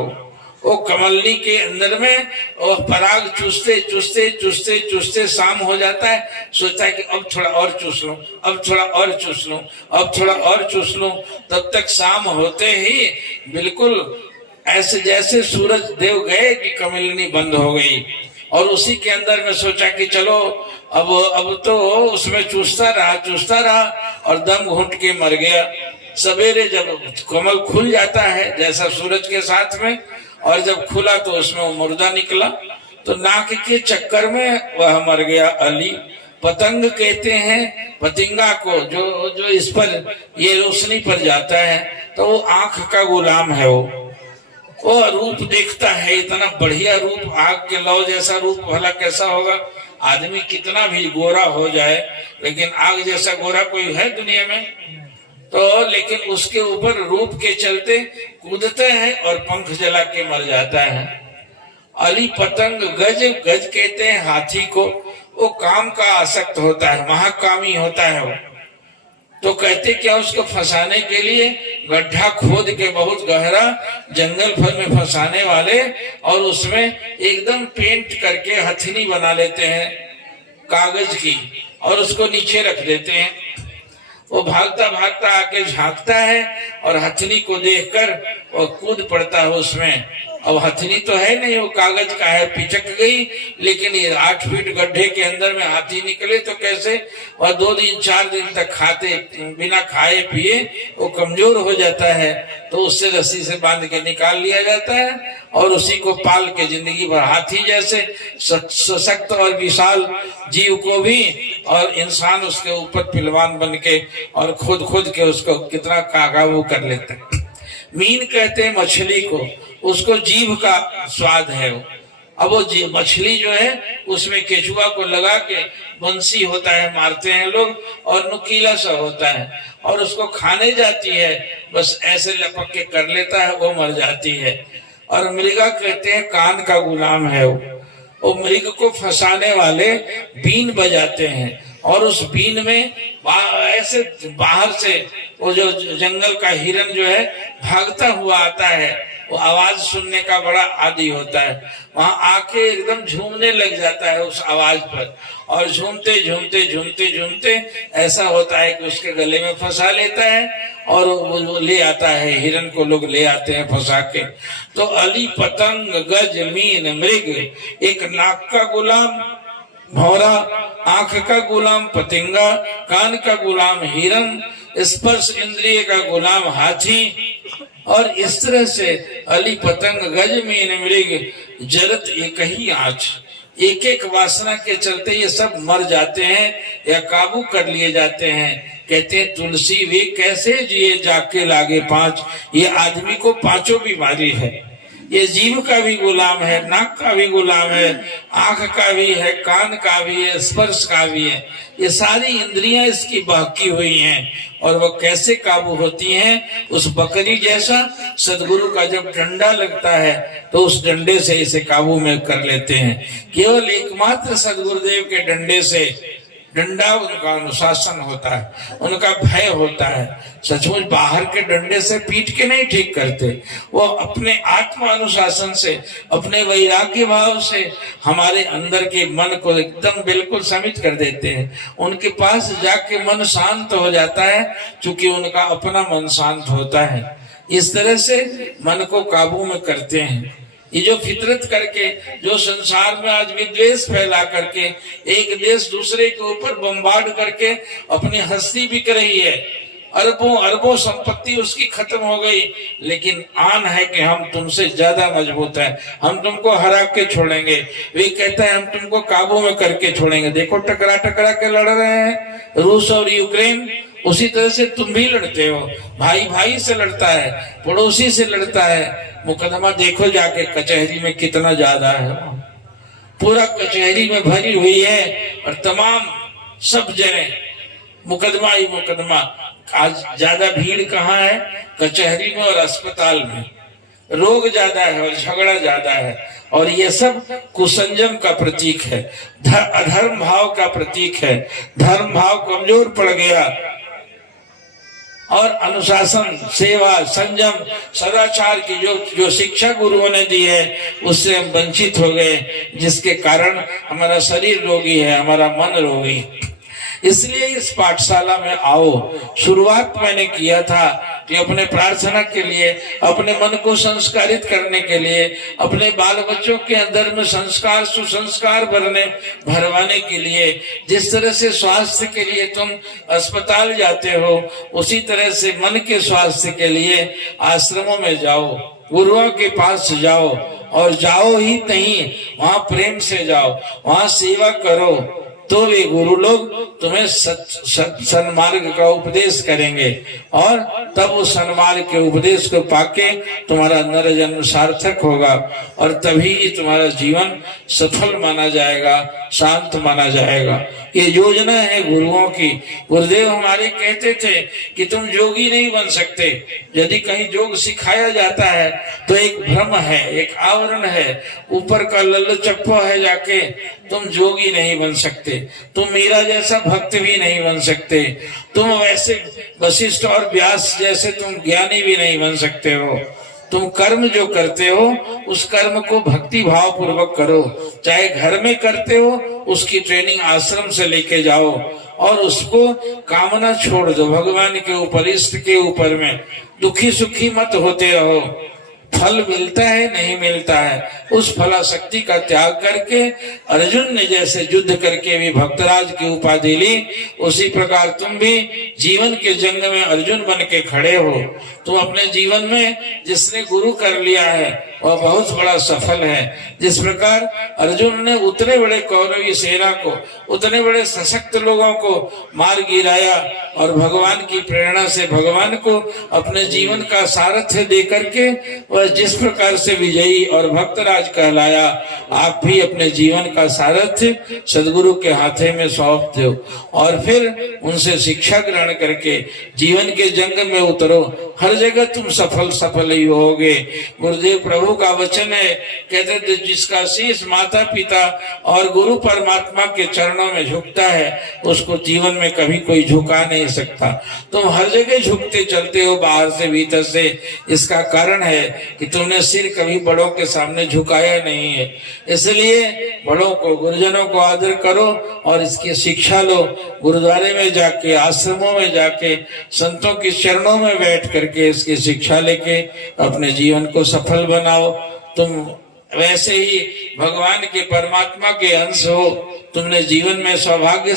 वो कमलनी के अंदर में वो पराग चूसते चूसते चूसते चूसते शाम हो जाता है, सोचता है कि अब थोड़ा और चूस लूं, अब थोड़ा और चूस लूं, अब थोड़ा और चूस लूं। तब तक शाम होते ही बिल्कुल ऐसे जैसे सूरज देव गए कि कमलनी बंद हो गई। और उसी के अंदर में सोचा कि चलो अब तो उसमें चूसता रहा और दम घुट के मर गया। सवेरे जब कमल खुल जाता है जैसा सूरज के साथ में, और जब खुला तो उसमें वो मुर्दा निकला, तो नाक के चक्कर में वह मर गया अली। पतंग कहते हैं पतिंगा को, जो इस पर ये रोशनी पर जाता है, तो वो आंख का गुलाम है। वो रूप देखता है, इतना बढ़िया रूप, आग के लौ जैसा रूप, भला कैसा होगा। आदमी कितना भी गोरा हो जाए, लेकिन आग जैसा गोरा कोई है दुनिया में? तो लेकिन उसके ऊपर रूप के चलते कूदते हैं और पंख जला के मर जाता है। अली पतंग गज कहते हैं हाथी को, वो काम का आसक्त होता है, महाकामी होता है वो। तो कहते क्या, उसको फंसाने के लिए गड्ढा खोद के बहुत गहरा जंगल भर में फंसाने वाले, और उसमें एकदम पेंट करके हथनी बना लेते हैं कागज की, और उसको नीचे रख देते हैं। वो भागता भागता आके झांकता है और हथनी को देखकर वो कूद पड़ता है उसमें। अब हथनी तो है नहीं, वो कागज का है, पिचक गई, लेकिन ये 8 फीट गड्ढे के अंदर में हाथी निकले तो कैसे। और 2 दिन 4 दिन तक खाते बिना खाए पिए वो कमजोर हो जाता है, तो उससे रस्सी से बांध के निकाल लिया जाता है और उसी को पाल के जिंदगी भर हाथी जैसे सशक्त और विशाल जीव को भी और इंसान उसके ऊपर पहलवान बन के और खुद के उसको कितना काबू कर लेते हैं। मीन कहते हैं मछली को, उसको जीभ का स्वाद है वो। अब वो मछली जो है उसमें केचुआ को लगा के बंसी होता है, मारते हैं लोग, और नुकीला सा होता है और उसको खाने जाती है, बस ऐसे लपक के कर लेता है, वो मर जाती है। और मृगा कहते हैं कान का गुलाम है वो मृग को फंसाने वाले बीन बजाते हैं और उस बीन में ऐसे बाहर से वो जो जंगल का हिरन जो है भागता हुआ आता है, वो आवाज सुनने का बड़ा आदी होता है, वहां आके एकदम झूमने लग जाता है उस आवाज पर, और झूमते झूमते झूमते झूमते ऐसा होता है कि उसके गले में फंसा लेता है और वो ले आता है, हिरन को लोग ले आते हैं फंसा के। तो अली पतंग गज मीन मृग, एक नाक का गुलाम भौरा, आंख का गुलाम पतिंगा, कान का गुलाम हिरन, स्पर्श इंद्रिय का गुलाम हाथी, और इस तरह से अली पतंग गज मीन मृग जरत एक ही आँच, एक एक वासना के चलते ये सब मर जाते हैं या काबू कर लिए जाते हैं। कहते हैं तुलसी वे कैसे जिए जाके लागे 5, ये आदमी को 5 बीमारी है। ये जीभ का भी गुलाम है, नाक का भी गुलाम है, आंख का भी है, कान का भी है, स्पर्श का भी है, ये सारी इंद्रियां इसकी बहकी हुई हैं। और वो कैसे काबू होती हैं? उस बकरी जैसा सदगुरु का जब डंडा लगता है तो उस डंडे से इसे काबू में कर लेते हैं। केवल एकमात्र सदगुरुदेव के डंडे से, डंडा उनका अनुशासन होता है, उनका भय होता है। सचमुच बाहर के डंडे से पीट के नहीं ठीक करते, वो अपने आत्म अनुशासन से, अपने वैराग्य भाव से हमारे अंदर के मन को एकदम बिल्कुल समित कर देते हैं। उनके पास जाके मन शांत हो जाता है, क्योंकि उनका अपना मन शांत होता है। इस तरह से मन को काबू में करते हैं। ये जो फितरत करके जो संसार में आज विद्वेष फैला करके एक देश दूसरे के ऊपर बम्बार्ड करके अपनी हस्ती बिक रही है, अरबों अरबों संपत्ति उसकी खत्म हो गई, लेकिन आन है कि हम तुमसे ज्यादा मजबूत है, हम तुमको हरा के छोड़ेंगे। वे कहता है हम तुमको काबू में करके छोड़ेंगे। देखो टकरा टकरा के लड़ रहे हैं रूस और यूक्रेन, उसी तरह से तुम भी लड़ते हो। भाई भाई से लड़ता है, पड़ोसी से लड़ता है। मुकदमा देखो जाके कचहरी में कितना ज्यादा है, पूरा कचहरी में भरी हुई है और तमाम सब जगह मुकदमा ही मुकदमा। आज ज्यादा भीड़ कहाँ है? कचहरी में और अस्पताल में। रोग ज्यादा है और झगड़ा ज्यादा है, और ये सब कुसंजम का प्रतीक है, अधर्म भाव का प्रतीक है। धर्म भाव कमजोर पड़ गया और अनुशासन, सेवा, संयम, सदाचार की जो शिक्षा गुरुओं ने दी है उससे हम वंचित हो गए, जिसके कारण हमारा शरीर रोगी है, हमारा मन रोगी। इसलिए इस पाठशाला में आओ। शुरुआत मैंने किया था कि अपने प्रार्थना के लिए, अपने मन को संस्कारित करने के लिए, अपने बाल बच्चों के अंदर में संस्कार सुसंस्कार भरवाने के लिए, जिस तरह से स्वास्थ्य के लिए तुम अस्पताल जाते हो, उसी तरह से मन के स्वास्थ्य के लिए आश्रमों में जाओ, गुरुओं के पास जाओ, और जाओ ही नहीं, वहां प्रेम से जाओ, वहां सेवा करो, तो वे गुरु लोग तुम्हें सन्मार्ग का उपदेश करेंगे, और तब उस सन्मार्ग के उपदेश को पाके तुम्हारा नर जन्म सार्थक होगा, और तभी तुम्हारा जीवन सफल माना जाएगा, शांत माना जाएगा। ये योजना है गुरुओं की। गुरुदेव हमारे कहते थे कि तुम जोगी नहीं बन सकते। यदि कहीं योग सिखाया जाता है तो एक भ्रम है, एक आवरण है, ऊपर का लल्ल चप्पो है, जाके तुम जोगी नहीं बन सकते, तुम मेरा जैसा भक्त भी नहीं बन सकते, तुम वैसे वशिष्ठ और व्यास जैसे तुम ज्ञानी भी नहीं बन सकते हो। तुम कर्म जो करते हो उस कर्म को भक्ति भाव पूर्वक करो। चाहे घर में करते हो, उसकी ट्रेनिंग आश्रम से लेके जाओ, और उसको कामना छोड़ दो भगवान के ऊपर, इष्ट के ऊपर में। दुखी सुखी मत होते रहो। फल मिलता है नहीं मिलता है, उस फलाशक्ति का त्याग करके अर्जुन ने जैसे युद्ध करके भी भक्तराज की उपाधि ली, उसी प्रकार तुम भी जीवन के जंग में अर्जुन बन के खड़े हो। तुम अपने जीवन में जिसने गुरु कर लिया है वह बहुत बड़ा सफल है। जिस प्रकार अर्जुन ने उतने बड़े कौरवी सेना को, उतने बड़े सशक्त लोगों को मार गिराया और भगवान की प्रेरणा से भगवान को अपने जीवन का सारथ्य दे करके वह जिस प्रकार से विजयी और भक्तराज कहलाया, आप भी अपने जीवन का सारथ्य सदगुरु के हाथे में सौंप दो और फिर उनसे शिक्षा ग्रहण करके जीवन के जंग में उतरो। हर जगह तुम सफल ही होगे। गुरुदेव प्रभु का वचन है, कहते थे जिसका शीश माता पिता और गुरु परमात्मा के चरणों में झुकता है उसको जीवन में कभी कोई झुका नहीं सकता। तुम हर जगह झुकते चलते हो, बाहर से भीतर से। इसका कारण है कि तुमने सिर कभी बड़ों के सामने झुकाया नहीं है। इसलिए बड़ों को, गुरुजनों को आदर करो और इसकी शिक्षा लो। गुरुद्वारे में जाके, आश्रमों में जाके, संतों के चरणों में बैठ करके इसकी शिक्षा लेके अपने जीवन को सफल बनाओ। तुम वैसे ही भगवान के, परमात्मा के अंश हो। तुमने जीवन में सौभाग्य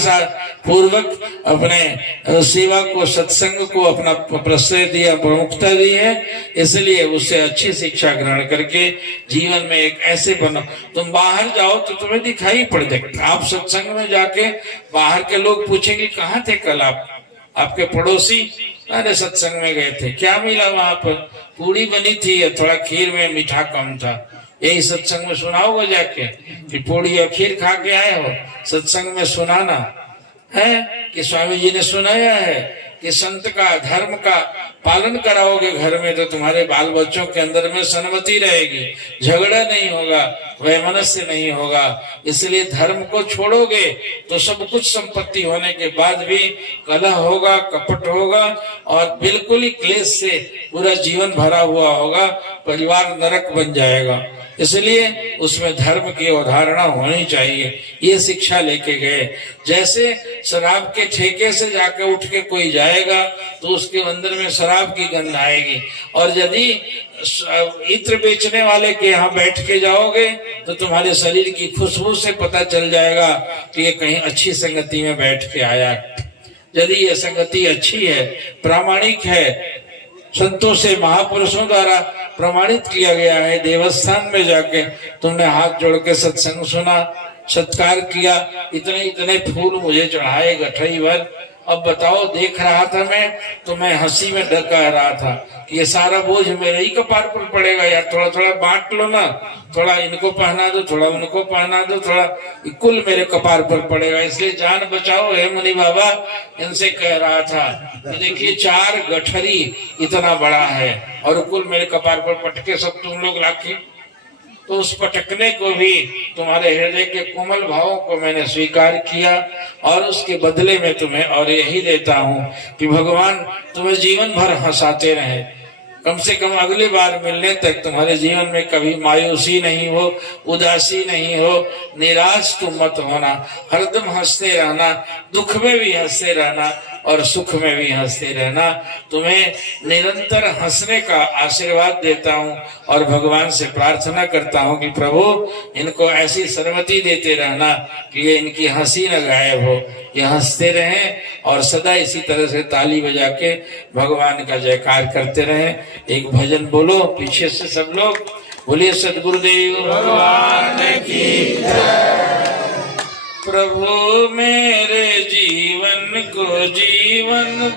पूर्वक अपने सेवा को, सत्संग को अपना प्रश्रय दिया, प्रमुखता दी है। इसलिए उससे अच्छी शिक्षा ग्रहण करके जीवन में एक ऐसे बनो। तुम बाहर जाओ तो तुम्हें दिखाई पड़ जाएगा। आप सत्संग में जाके बाहर के लोग पूछेंगे कहाँ थे कल आप, आपके पड़ोसी? अरे सत्संग में गए थे। क्या मिला वहां पर? पूड़ी बनी थी, थोड़ा खीर में मीठा कम था। यही सत्संग में सुना होगा जाके कि पूड़ी और खीर खा के आए हो। सत्संग में सुनाना है कि स्वामी जी ने सुनाया है कि संत का, धर्म का पालन कराओगे घर में तो तुम्हारे बाल बच्चों के अंदर में सन्मति रहेगी, झगड़ा नहीं होगा, वैमनस्य नहीं होगा। इसलिए धर्म को छोड़ोगे तो सब कुछ संपत्ति होने के बाद भी कलह होगा, कपट होगा और बिल्कुल ही क्लेश से पूरा जीवन भरा हुआ होगा, परिवार नरक बन जाएगा। इसलिए उसमें धर्म की अवधारणा होनी चाहिए। ये शिक्षा लेके गए। जैसे शराब के ठेके से जाके उठ के कोई जाएगा तो उसके अंदर में शराब की गंध आएगी, और यदि इत्र बेचने वाले के यहाँ बैठ के जाओगे तो तुम्हारे शरीर की खुशबू से पता चल जाएगा कि ये कहीं अच्छी संगति में बैठ के आया। यदि ये संगति अच्छी है, प्रामाणिक है, संतों से, महापुरुषों द्वारा प्रमाणित किया गया है, देवस्थान में जाके तुमने हाथ जोड़ के सत्संग सुना, सत्कार किया, इतने इतने फूल मुझे चढ़ाए गठरी भर। अब बताओ, देख रहा था मैं तो मैं हंसी में डर कह रहा था कि ये सारा बोझ मेरे ही कपार पर पड़ेगा यार। थोड़ा थोड़ा बांट लो ना, थोड़ा इनको पहना दो, थोड़ा उनको पहना दो, थोड़ा कुल मेरे कपार पर पड़ेगा। इसलिए जान बचाओ हे मुनि बाबा, इनसे कह रहा था। तो देखिए 4 गठरी इतना बड़ा है और कुल मेरे कपार पर पटके सब तुम लोग लाके। तो उस पटकने को भी, तुम्हारे हृदय के कोमल भावों को मैंने स्वीकार किया और उसके बदले में तुम्हें और यही देता हूँ कि भगवान तुम्हें जीवन भर हंसाते रहे। कम से कम अगली बार मिलने तक तुम्हारे जीवन में कभी मायूसी नहीं हो, उदासी नहीं हो, निराश तुम मत होना। हरदम हंसते रहना, दुख में भी हंसते रहना और सुख में भी हंसते रहना। तुम्हें निरंतर हंसने का आशीर्वाद देता हूँ और भगवान से प्रार्थना करता हूँ कि प्रभु इनको ऐसी सन्मति देते रहना कि ये इनकी हंसी न गायब हो, ये हंसते रहें और सदा इसी तरह से ताली बजा के भगवान का जयकार करते रहें। एक भजन बोलो पीछे से सब लोग, बोलिए सद्गुरुदेव भगवान की जय। प्रभु मेरे जीवन को जीवन